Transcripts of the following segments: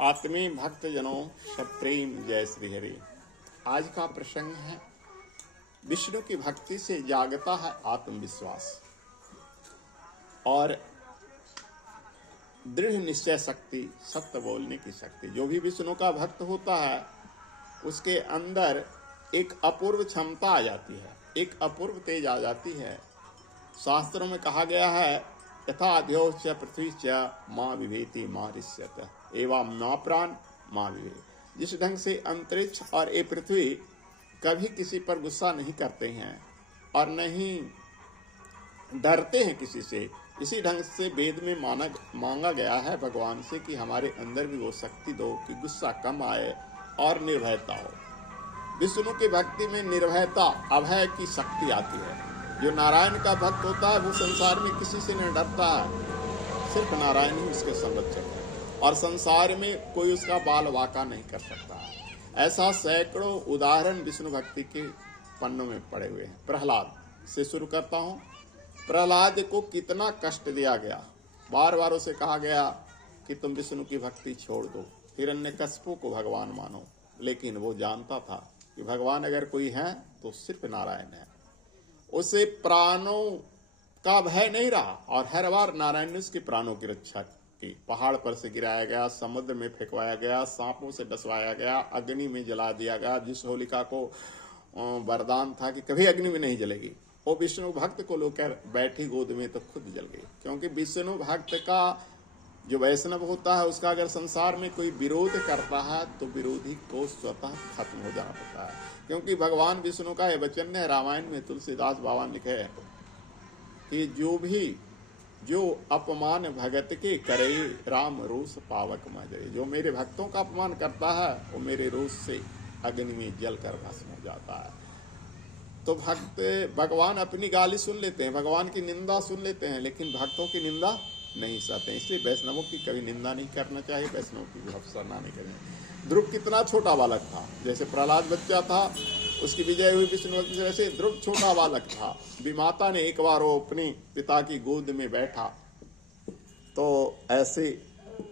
आत्मी भक्त जनों सब प्रेम जय श्री हरि। आज का प्रसंग है विष्णु की भक्ति से जागता है आत्मविश्वास और दृढ़ निश्चय शक्ति, सत्य बोलने की शक्ति। जो भी विष्णु का भक्त होता है उसके अंदर एक अपूर्व क्षमता आ जाती है, एक अपूर्व तेज आ जाती है। शास्त्रों में कहा गया है यथा अध्योश्च पृथ्वी च माँ विभेति माँ ऋष्यत एवं न प्राण माँ विभेति। जिस ढंग से अंतरिक्ष और ये पृथ्वी कभी किसी पर गुस्सा नहीं करते हैं और नहीं डरते हैं किसी से, इसी ढंग से वेद में मांगा गया है भगवान से कि हमारे अंदर भी वो शक्ति दो कि गुस्सा कम आए और निर्भयता हो। विष्णु की भक्ति में निर्भयता, अभय की शक्ति आती है। जो नारायण का भक्त होता है वो संसार में किसी से नहीं डरता है, सिर्फ नारायण ही उसके संरक्षक है और संसार में कोई उसका बाल वाका नहीं कर सकता है। ऐसा सैकड़ों उदाहरण विष्णु भक्ति के पन्नों में पड़े हुए हैं। प्रहलाद से शुरू करता हूँ। प्रहलाद को कितना कष्ट दिया गया, बार बार उसे कहा गया कि तुम विष्णु की भक्ति छोड़ दो, हिरण्यकश्यप को भगवान मानो, लेकिन वो जानता था कि भगवान अगर कोई है तो सिर्फ नारायण है। उसे प्राणों का भय नहीं रहा और हर बार नारायण ने उसके प्राणों की रक्षा की। पहाड़ पर से गिराया गया, समुद्र में फेंकवाया गया, सांपों से डसवाया गया, अग्नि में जला दिया गया। जिस होलिका को वरदान था कि कभी अग्नि में नहीं जलेगी, वो विष्णु भक्त को लेकर बैठी गोद में तो खुद जल गई। क्योंकि विष्णु भक्त का जो वैष्णव होता है उसका अगर संसार में कोई विरोध करता है तो विरोधी को स्वतः खत्म हो जाना पड़ता है। क्योंकि भगवान विष्णु का यह वचन है, रामायण में तुलसीदास बाबा ने लिखे है कि जो अपमान भगत के करे राम रोष पावक मजरे। जो मेरे भक्तों का अपमान करता है वो मेरे रोष से अग्नि में जल कर भस्म हो जाता है। तो भक्त भगवान अपनी गाली सुन लेते हैं, भगवान की निंदा सुन लेते हैं, लेकिन भक्तों की निंदा नहीं सहते। इसलिए वैष्णवों की कभी निंदा नहीं करना चाहिए, वैष्णवों की भी अवसरना नहीं करनी। ध्रुव कितना छोटा बालक था, जैसे प्रहलाद बच्चा था उसकी विजय हुई विष्णु भक्ति से, वैसे ध्रुव छोटा बालक था। विमाता ने एक बार वो अपनी पिता की गोद में बैठा तो ऐसे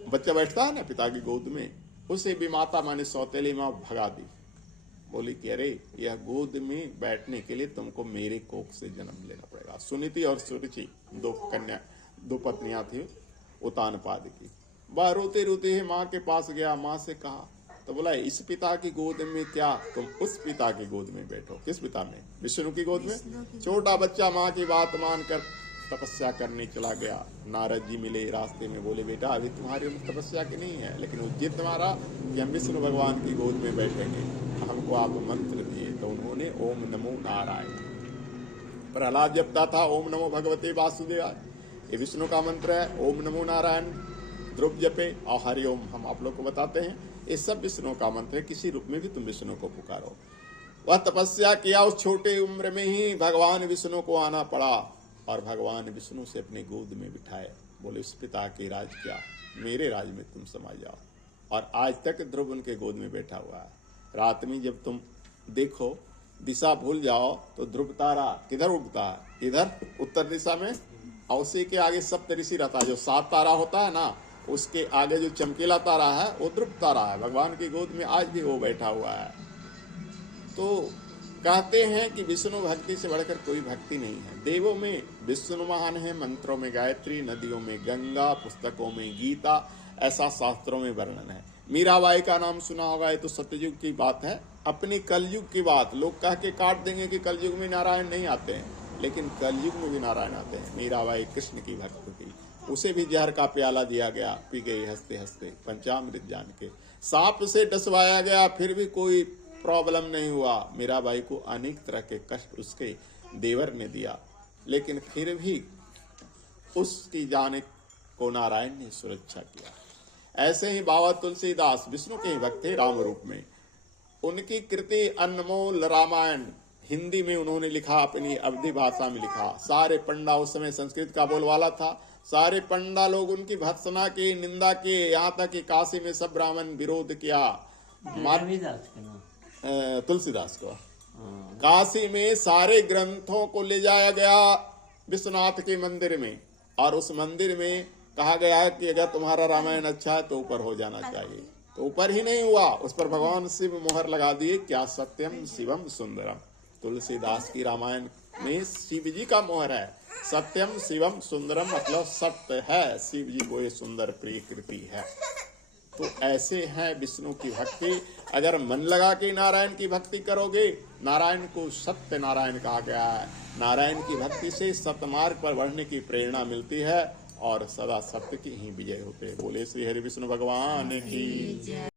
बच्चा बैठता है ना पिता की गोद में, उसे विमाता माने सौतेली माँ भगा दी। बोली कि अरे यह गोद में बैठने के लिए तुमको मेरे कोख से जन्म लेना पड़ेगा। सुनीति और सुरुचि दो पत्नियां थी उतानपाद की। वह रोते रोते ही माँ के पास गया, माँ से कहा तो बोला इस पिता की गोद में क्या, तुम उस पिता की गोद में बैठो। किस पिता में? विष्णु की गोद में। छोटा बच्चा माँ की बात मानकर तपस्या करने चला गया। नारद जी मिले रास्ते में, बोले बेटा अभी तुम्हारी उम्र तपस्या की नहीं है, लेकिन उद्यत तुम्हारा कि हम विष्णु भगवान की गोद में बैठेंगे, हमको आप मंत्र दिए। तो उन्होंने ओम नमो नारायण। प्रहलाद जपता था ओम नमो भगवते वासुदेवाय, ये विष्णु का मंत्र है। ओम नमो नारायण ध्रुव जपे और हरिओम हम आप लोग को बताते हैं, ये सब विष्णु का मंत्र है। किसी रूप में भी तुम विष्णु को पुकारो। वह तपस्या किया, उस छोटे उम्र में ही भगवान विष्णु को आना पड़ा और भगवान विष्णु से अपनी गोद में बिठाए। बोले इस पिता के राज क्या, मेरे राज में तुम समा जाओ। और आज तक ध्रुव उनके गोद में बैठा हुआ है। रात में जब तुम देखो दिशा भूल जाओ तो ध्रुव तारा किधर उगता है? इधर उत्तर दिशा में। और उसी के आगे सप्तऋषि रहता है, जो 7 तारा होता है ना, उसके आगे जो चमकीला तारा है वो ध्रुव तारा है। भगवान की गोद में आज भी वो बैठा हुआ है। तो कहते हैं कि विष्णु भक्ति से बढ़कर कोई भक्ति नहीं है। देवों में विष्णु महान है, मंत्रों में गायत्री, नदियों में गंगा, पुस्तकों में गीता, ऐसा शास्त्रों में वर्णन है। मीराबाई का नाम सुना होगा, ये तो सत्ययुग की बात है। अपनी कलयुग की बात लोग कह के काट देंगे कि कलयुग में नारायण नहीं आते हैं, लेकिन कलयुग में भी नारायण आते हैं। मीराबाई कृष्ण की भक्त थी, उसे भी जहर का प्याला दिया गया, पी गई हंसते हंसते पंचामृत जान के। सांप से डसवाया गया फिर भी कोई प्रॉब्लम नहीं हुआ। मीराबाई को अनेक तरह के कष्ट उसके देवर ने दिया, लेकिन फिर भी उसकी जान को नारायण ने सुरक्षा किया। ऐसे ही बाबा तुलसीदास विष्णु के ही भक्त थे राम रूप में। उनकी कृति अनमोल रामायण हिंदी में उन्होंने लिखा, अपनी अवधी भाषा में लिखा। सारे पंडा, उस समय संस्कृत का बोलवाला था, सारे पंडा लोग उनकी भर्त्सना की, निंदा की, यहाँ तक कि काशी में सब ब्राह्मण विरोध किया। तुलसीदास को काशी में सारे ग्रंथों को ले जाया गया विश्वनाथ के मंदिर में, और उस मंदिर में कहा गया है कि अगर तुम्हारा रामायण अच्छा है तो ऊपर हो जाना चाहिए, तो ऊपर ही नहीं हुआ, उस पर भगवान शिव मोहर लगा दिए, क्या सत्यम शिवम सुंदरम। तुलसीदास की रामायण में शिव जी का मोहर है, सत्यम शिवम सुंदरम, मतलब सत्य है, शिव जी को ये सुंदर प्रिय कृति है। तो ऐसे हैं विष्णु की भक्ति। अगर मन लगा के नारायण की भक्ति करोगे, नारायण को सत्य नारायण कहा गया है, नारायण की भक्ति से सतमार्ग पर बढ़ने की प्रेरणा मिलती है और सदा सत्य की ही विजय होते हैं। बोले श्री हरि विष्णु भगवान की।